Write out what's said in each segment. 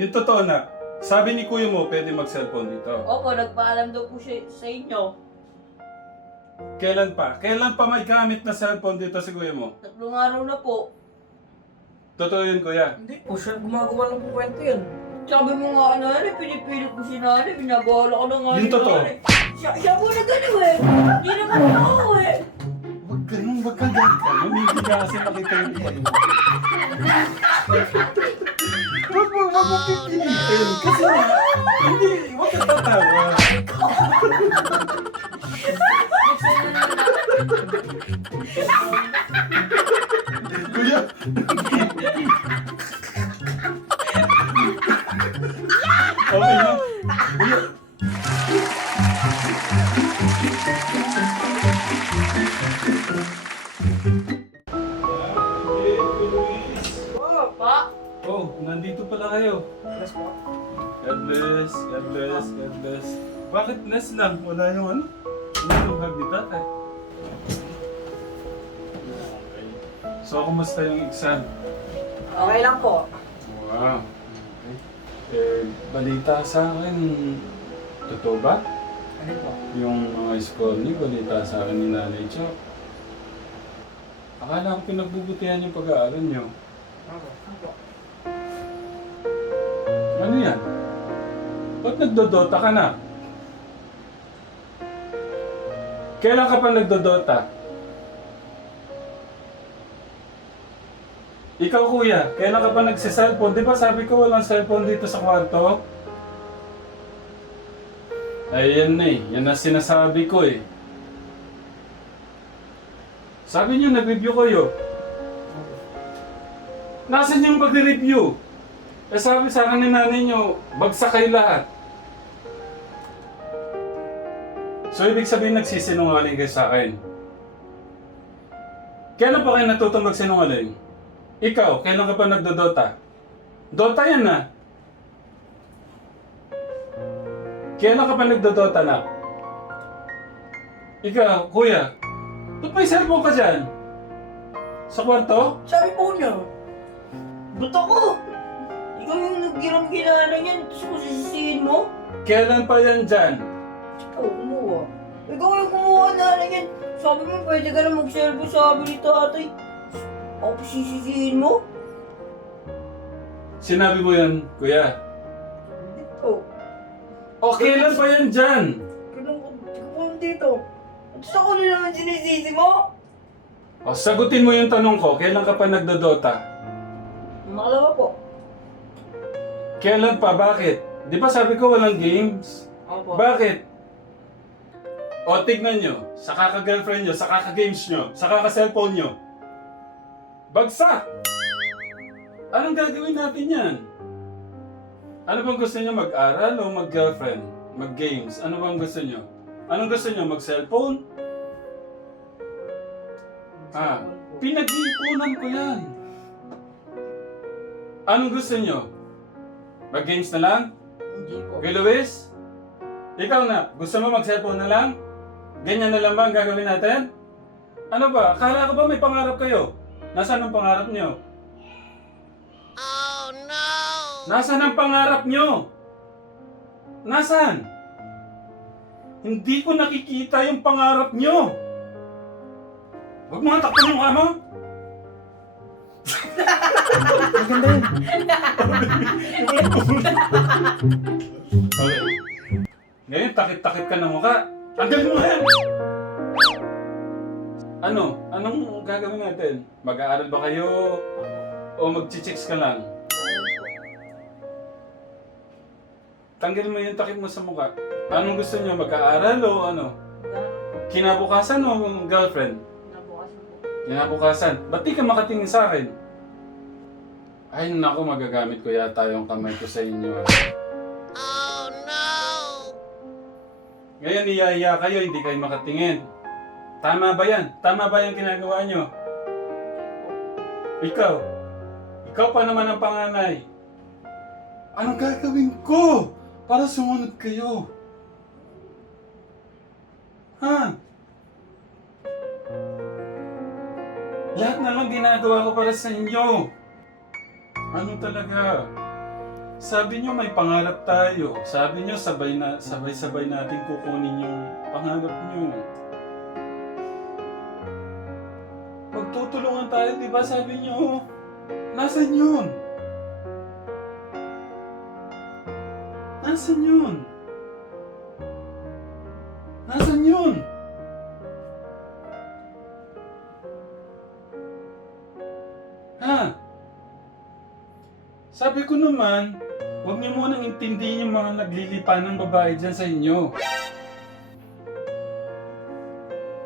Yung totoo na, sabi ni kuya mo, pwede mag-cellphone dito. Opo, nagpaalam daw po siya sa inyo. Kailan pa? Kailan pa may gamit na cellphone dito si kuya mo? Tatlong araw na po. Totoo yun, kuya. Hindi po, siya gumagawa ng po kwento yan. Sabi mo nga, nanay, pinipilit ko si nanay, binabawala ko na nga Yung ni totoo? nanay. Siya, siya po na gano'n eh. Hindi naman ako eh. Huwag ganun, huwag kang ganun. Hindi ka kasi makita yung iba. Huwag mo, huwag mo pipilitin. Kasi hindi, huwag kang tatawa. Kuya. Less lang? Wala yung ano? Wala yung hug ni tatay. Okay. So, kumusta yung exam? Okay lang po. Wow. Okay. Eh, balita sa akin, totoo ba? Ano po? Yung mga score niyo, balita sa akin ni Nanay Chok. Akala ko pinagbubutihan yung pag-aaral niyo. Ano po? Ano yan? Ba't nagdodota ka na? Kailan ka pa nagdodota? Ikaw kuya, kailan ka pa nagsiselfone? Di ba sabi ko walang cellphone dito sa kwarto? Ayan na eh, yan ang sinasabi ko eh. Sabi niyo nag-review kayo. Nasaan yung pag-review? Eh sabi sa akin ni nanay niyo, bagsak kayo lahat. So ibig sabihin nagsisinungaling kayo sa akin. Kailan pa kayo natutong magsinungaling? Ikaw, kailan ka pa nagdodota? Dota yan na. Kailan ka pa nagdodota na? Ikaw, kuya, ba't may cellphone ka dyan? Sa kwarto? Sabi po niya. ba't ako? Ikaw yung naggiram kinana niyan, tapos kung sisisihin mo? Kailan pa yan dyan? Kumuha. Ikaw yung kumuha na niyan. Sabi mo, pwede ka na mag-cellphone sabi ni tatay. Ako sisisihin mo? Sinabi mo yan, kuya. Hindi po. O kailan pa yan dyan? Ganun ko, ko dito. Tapos ako na naman sinisisi mo. O sagutin mo yung tanong ko, kailan ka pa nagdodota? Makalawa po. Kailan pa? Bakit? Di ba sabi ko walang games? Opo. Bakit? O tignan nyo, sa kaka-girlfriend nyo, sa kaka-games nyo, sa kaka-cellphone nyo. Bagsak! Anong gagawin natin yan? Ano bang gusto nyo mag-aral o mag-girlfriend? Mag-games? Ano bang gusto nyo? Anong gusto nyo? Mag-cellphone? Ah, pinag-iipunan ko yan. Anong gusto nyo? Mag-games na lang? Hindi po. Okay, Luis? Ikaw na, gusto mo mag-cellphone na lang? Ganyan na lang ba ang gagawin natin? Ano ba? Akala ko ba may pangarap kayo? Nasaan ang pangarap nyo? Oh no! Nasaan ang pangarap nyo? Nasaan? Hindi ko nakikita yung pangarap nyo. Huwag mo nga takpan yung mukha mo. Maganda yun. Ngayon, takit-takit ka ng mukha. Tanggalin mo yan! Ano? Anong gagawin natin? Mag-aaral ba kayo? O mag-chicks ka lang? Tanggalin mo yung takip mo sa mukha. Anong gusto niyo? Mag-aaral o ano? Kinabukasan o girlfriend? Nabukasan po. Kinabukasan. Ba't di ka makatingin sa akin? Ay, naku, magagamit ko yata yung kamay ko sa inyo. Oh, Ngayon, iyahiya kayo, hindi kayo makatingin. Tama ba yan? Tama ba yung ginagawa nyo? Ikaw? Ikaw pa naman ang panganay. Anong gagawin ko para sumunod kayo? Ha? Lahat naman ginagawa ko para sa inyo. Ano talaga? Sabi nyo may pangarap tayo. Sabi nyo sabay na sabay-sabay natin kukunin yung pangarap nyo. Magtutulungan tayo, di ba? Sabi nyo. Nasaan yun? Nasaan yun? Nasaan yun? Ha? Sabi ko naman, huwag niyo munang intindihin yung mga naglilipa ng babae dyan sa inyo.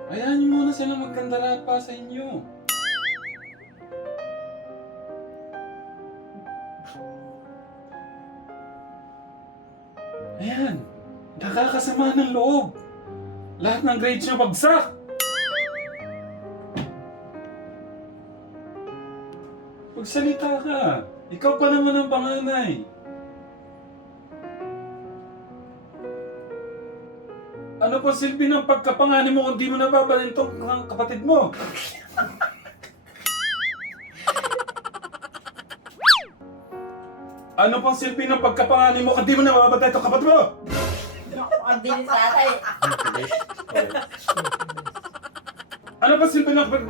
Hayaan niyo muna sila magkandara pa sa inyo. Ayan, nakakasama ng loob. Lahat ng grades niyo bagsak. Magsalita ka. Ikaw pa naman ang panganay. Ano pa silbi ng pagkapangani mo kung di mo nababalintok ng kapatid mo? Ano pang silbi ng pagkapangani mo kung di mo nababatay itong kapatid mo? Ang dinis tatay. Ano pa silbi ng pag...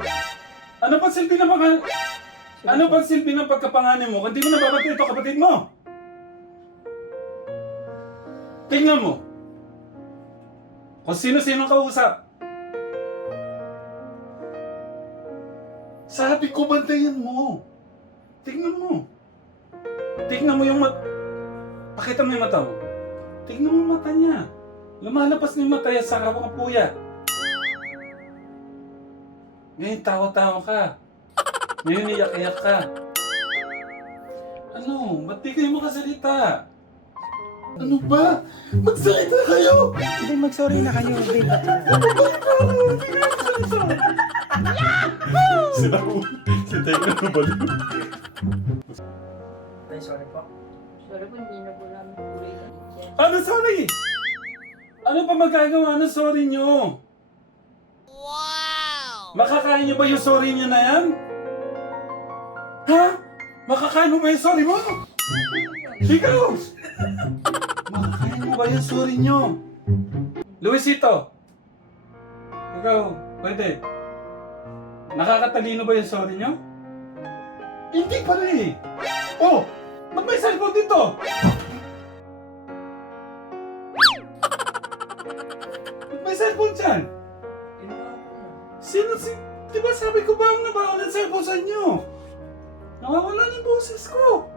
Ano pa silbi ng pag... Ano pa silbi ng pagkapangani mo kung di mo nababatay itong kapatid mo? Tingnan mo. Kung sino-sino kausap. Sabi ko, bantayan mo. Tingnan mo. Tingnan mo yung mat... Pakita mo yung mata mo. Tingnan mo yung mata niya. Lumalabas na yung mata niya sa kawang kapuya. Ngayon tawa-tawa ka. Ngayon iyak-iyak ka. Ano? Ba't di kayo makasalita? Ano ba? Magsalita kayo! Hindi, mag-sorry na kayo, babe. Sila ko. Si Tekla ko baliw. Tay, sorry po. Sorry po, hindi na po namin dyan. Ano sorry? Ano pa magagawa ng sorry nyo? Wow! Makakain nyo ba yung sorry nyo na yan? Ha? Makakain mo ba yung sorry mo? Ikaw! Makakain mo ba yung sorry nyo? Luisito! Ikaw, pwede. Nakakatalino ba yung sorry nyo? Hindi pa rin eh. Oh! Ba't may cellphone dito? Ba't may cellphone dyan? Sino si... Di ba sabi ko ba ang nabawal ng cellphone sa inyo? Nawawala na yung boses ko.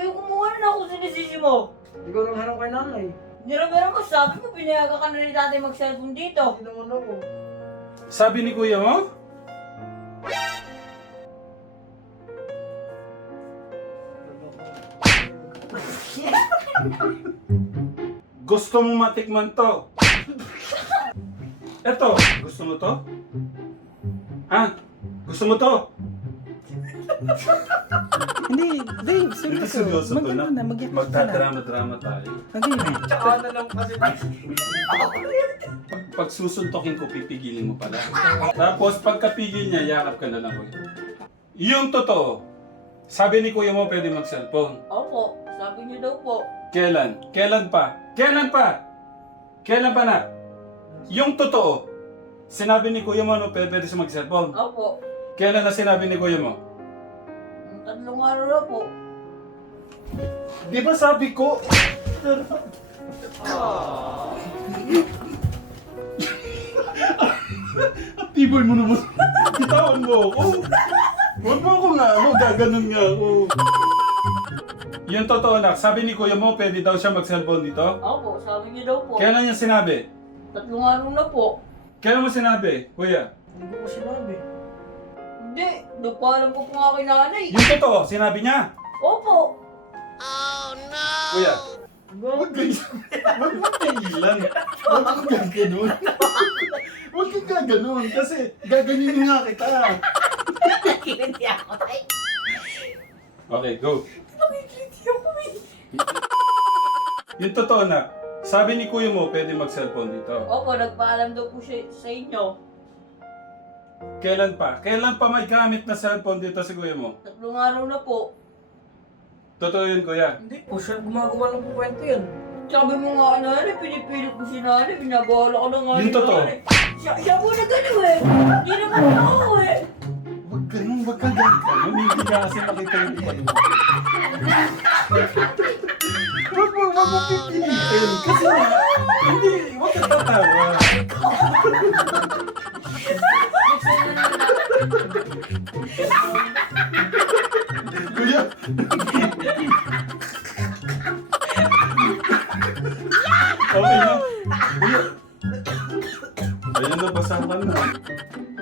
Ikaw yung kumuha na ako sinisisi mo. Hindi ko nang hanap kay nanay. Nirabera mo, sabi mo, pinayaga ka na ni tatay mag-cellphone dito. Hindi naman ako. Sabi ni kuya mo? Gusto mo matikman to? Eto, gusto mo to? Ha? Gusto mo to? Hindi, babe, Hindi seryoso. seryoso to Mag-ano na. na, ka na. Magdadrama-drama tayo. Hindi na. Tsaka na lang kasi. Pag susuntokin ko, pipigilin mo pala. Tapos pagkapigil niya, yakap ka na lang ulit. Yung totoo, sabi ni kuya mo pwede mag-cellphone. Opo, sabi niyo daw po. Kailan? Kailan pa? Kailan pa? Kailan pa na? Yung totoo, sinabi ni kuya mo no, pwede, pwede siya mag-cellphone. Opo, Kailan na sinabi ni kuya mo? Ang tatlong araw na po. Di ba sabi ko? Tibol mo naman. Bitawan mo ako. Huwag mo ako nga, ano, gaganon nga ako. Yung totoo na, sabi ni kuya mo, pwede daw siya mag-cellphone dito? Opo, sabi niyo daw po. Kailan niya sinabi? Tatlong araw na po. Kailan mo sinabi, kuya? Hindi ko sinabi. Hindi, doon pa alam ko po nga kay nanay. Yung totoo, sinabi niya? Opo, Kuya, huwag kang huwag mo kailan. Huwag kang gaganon. Huwag kang gaganon kasi gaganinin nga kita. Kiniti ako tayo. Okay, go. Kiniti ako eh. Yung totoo na, sabi ni kuya mo, pwede mag-cellphone dito. Opo, nagpaalam daw po siya sa inyo. Kailan pa? Kailan pa may gamit na cellphone dito si kuya mo? Tatlong araw na po. Totoo yun, kuya. Hindi po, siya gumagawa ng kwento yan. Sabi mo nga, nanay, pinipilit ko si nanay, binabawala ko na nga Yung totoo. nanay. Siya, siya po na gano'n eh. Hindi naman ako eh. Huwag ganun, huwag kang ganun. Hindi ka kasi makita yung iba. Huwag mo, huwag mo pipilitin. Kasi nga, hindi, huwag kang tatawa. Kuya! okay na. Kuya! Ayan na, basahan na.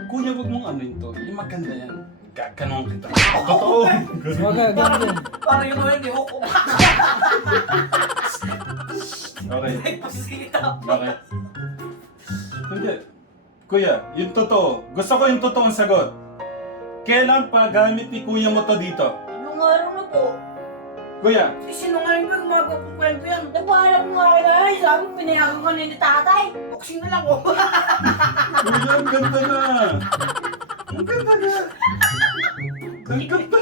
Kuya, wag mong ano to. Yung maganda yan. Gaganong kita. Totoo. Wag ka, ganun yan. Parang yung mga hindi ko Okay. Okay. Kuya, yung totoo. Gusto ko yung totoong sagot. Kailan pa gamit ni kuya mo to dito? Tatlong araw na po. Kuya, Eh, sinungaling ba gumagawa po kwento yan? Nagpaalam ko nga kay nanay, sabi ko pinayagan ko na ni tatay. Boxing na lang oh. kuya, ang ganda na. Ang ganda na. Ang ganda.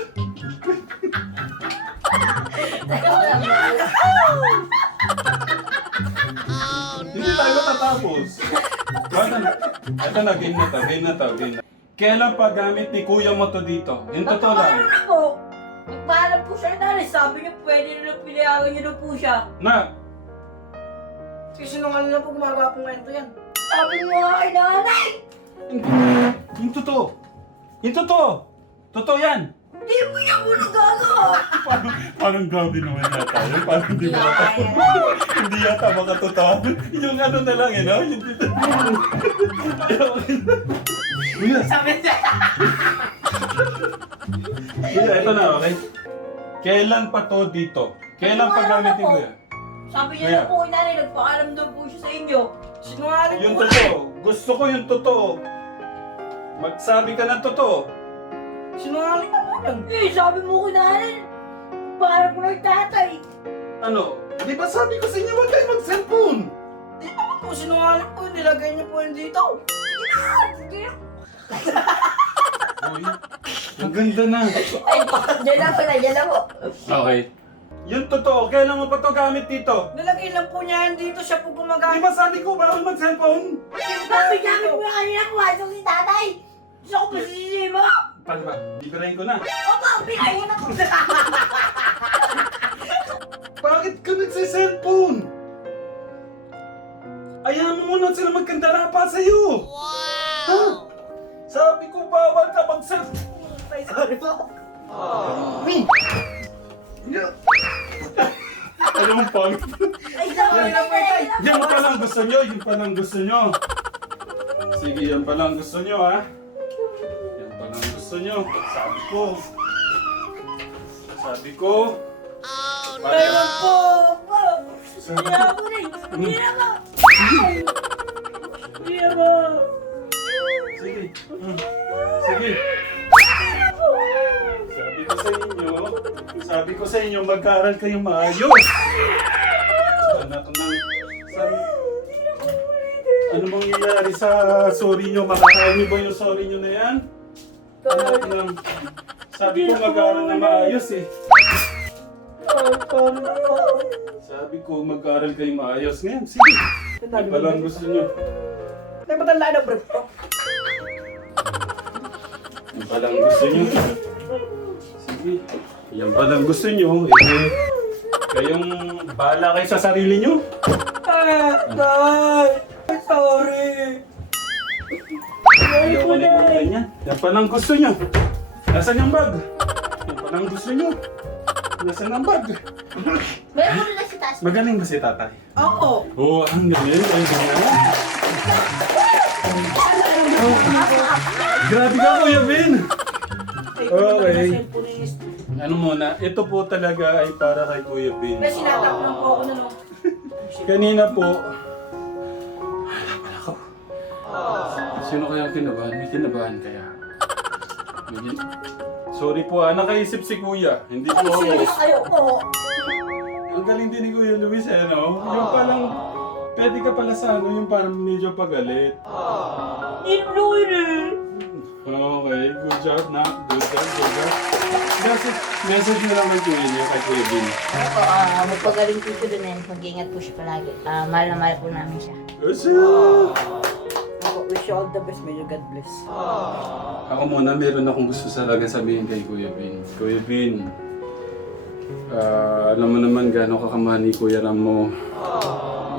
Hindi tayo matatapos. Ito na, ito na, game na to, game na to, game na. Kailan pa gamit ni kuya mo to dito? Yung totoo lang. araw na po. Nagpaalam po siya nanay, sabi niya pwede na lang pinayagan niyo na po siya. Na, Eh, sinungaling na po gumagawa po kwento yan. Sabi mo nga kay nanay. yung totoo. Yung totoo. Totoo yan. Hindi mo niya po nagagawa. Parang, parang grabe naman yata yun. Parang hindi mo yata. hindi yata makatotoo. Yung ano na lang, eh, no? Yung dito. Kuya, Sabi niya. kuya, ito na, okay? Kailan pa to dito? Kailan pa gamit ni kuya? Sabi niya Kuya. na po nanay, nagpaalam daw po siya sa inyo. Sinungaling Yung po. totoo. Gusto ko yung totoo. Magsabi ka ng totoo. Sinungaling na yan. Eh, sabi mo kay nanay, parang ko ng tatay. Ano? Di ba sabi ko sa inyo, huwag kayo mag-cellphone? Di naman po, sinungaling po. Nilagay niyo po yun dito. Sige. Uy, ang ganda na. Ay, dyan lang po na, dyan lang po. Okay. Yung totoo, kailan mo pa to gamit dito? Nilagay lang po niya yan dito. Siya po Di gumagamit. ba sabi ko, bawal mag-cellphone? Sabi namin mo kanina, pumasok si tatay. Bibirahin ko na. Opo, pinay na po. Bakit ka nagsa-cellphone? Ayaw mo muna sila magkandara pa sa'yo. Wow! Ha? Sabi ko, bawal ka mag-cellphone. Ay, sorry po. Ano mong pang? Ay, sabi na po tayo. Yan pa lang gusto nyo, yun pa lang gusto nyo. Sige, yan pa lang gusto nyo, ha? Nyo. Sabi ko. Sabi ko. Po. Hindi na po rin. Hindi na po. Hindi na po. Sige. Sige. Sabi ko sa inyo, sabi ko sa inyo, mag-aaral kayong maayos. Anak ng... Sabi, ano bang nangyayari sa sorry nyo? Makakain niyo ba yung sorry nyo na yan? Anak ng... Sabi ko mag-aaral na maayos eh. Sabi ko mag-aaral kayong maayos ngayon. Sige. Ano ba lang gusto nyo? Nagpatanda na bro. Yan palang gusto nyo. Sige. Yan palang gusto nyo. Eh, kayong bahala kayo sa sarili nyo. Ah, Nay! Sorry! Ayaw ko na yung. Yan palang gusto nyo. Nasaan yung bag? Yan palang gusto nyo. Nasaan ang bag? Meron na si Tas. Magaling ba si tatay? Oo. Oo, ang galing. Ang galing. Grabe ka, Kuya Ben. Okay. Ano muna, ito po talaga ay para kay Kuya Ben. Kasi sinatap lang po ako na no. Kanina po, Sino kaya ang kinabahan? May kinabahan kaya? May kin- Sorry po ah, nakaisip si Kuya. Hindi po ako. Ayaw po. Ang galing din ni Kuya Luis eh, no? Yung parang, pwede ka pala sa ano, yung parang medyo pagalit. Eh. Okay, good job na. Good job, good job. Message, message mo lang Kuya niya, kay Kuya Bin. Po, ah, magpagaling po siya doon and mag-iingat po siya palagi. Ah, mahal na mahal po namin siya. Kasi, Ako, wish you all the best. May you God bless. Ako muna, meron akong gusto talaga sabihin kay Kuya Bin. Kuya Bin, ah, alam mo naman gano'ng kakamahal ni Kuya Ram mo.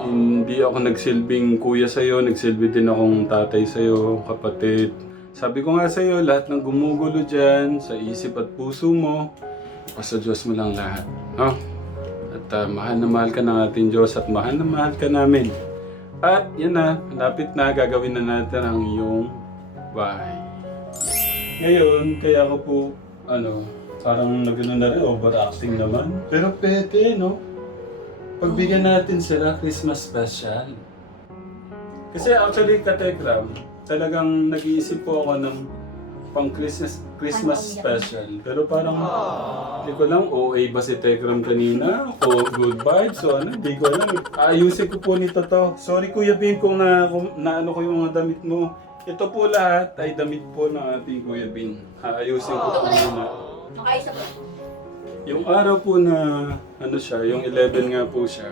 Hindi ako nagsilbing kuya sa'yo, nagsilbi din akong tatay sa'yo, kapatid. Sabi ko nga sa'yo, lahat ng gumugulo dyan, sa isip at puso mo, sa Diyos mo lang lahat. No? At ah, mahal na mahal ka ng ating Diyos at mahal na mahal ka namin. At yan na, lapit na, gagawin na natin ang iyong bahay. Ngayon, kaya ako po, ano, parang nagano na rin, overacting naman. Pero pwede, no? Pagbigyan natin sila Christmas special. Kasi actually, Katekram, talagang nag-iisip po ako ng pang Christmas Christmas special. Pero parang, hindi ko lang, OA ba si Tekram kanina? O good vibes? O ano? Hindi ko alam. Ayusin ko po nito to. Sorry Kuya Bin kung na, kung na ano ko yung mga damit mo. Ito po lahat ay damit po ng ating Kuya Bin. Ayusin ko po muna. Nakaisa po. Yung araw po na ano siya, yung 11 nga po siya.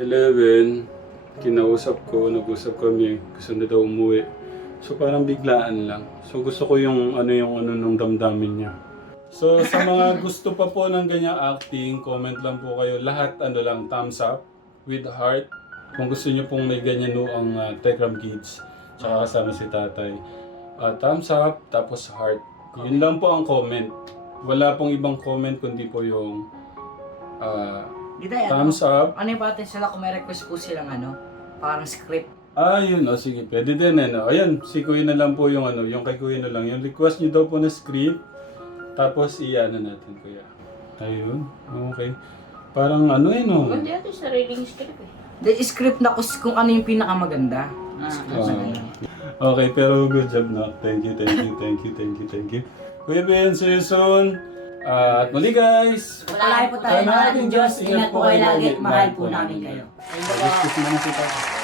11, kinausap ko, nag-usap kami, gusto na daw umuwi. So parang biglaan lang. So gusto ko yung ano yung ano nung damdamin niya. So sa mga gusto pa po ng ganyang acting, comment lang po kayo. Lahat ano lang, thumbs up with heart. Kung gusto niyo pong may ganyan no ang uh, Tekram Kids, tsaka kasama si tatay. Ah, thumbs up, tapos heart. Yun lang po ang comment. Wala pong ibang comment kundi po yung ah, Dito yan. thumbs up. Ano yung patin sila kung may request po silang ano? Parang script. Ah, yun. O, sige. Pwede din, ano. Ayan, si Kuya na lang po yung ano. Yung kay Kuya na lang. Yung request niyo daw po na script. Tapos, iyan na natin, Kuya. Ayun. Okay. Parang ano eh, no? Hindi natin sariling script eh. The script na kus- kung ano yung pinakamaganda. Ah, Ah. okay, pero good job na. Thank you, thank you, thank you, thank you, thank you. Kuya Ben, see you soon. Ah, at muli guys. Wala po tayo ng ating Diyos. Ingat po kayo lagi. Mahal po namin kayo. Na si Papa.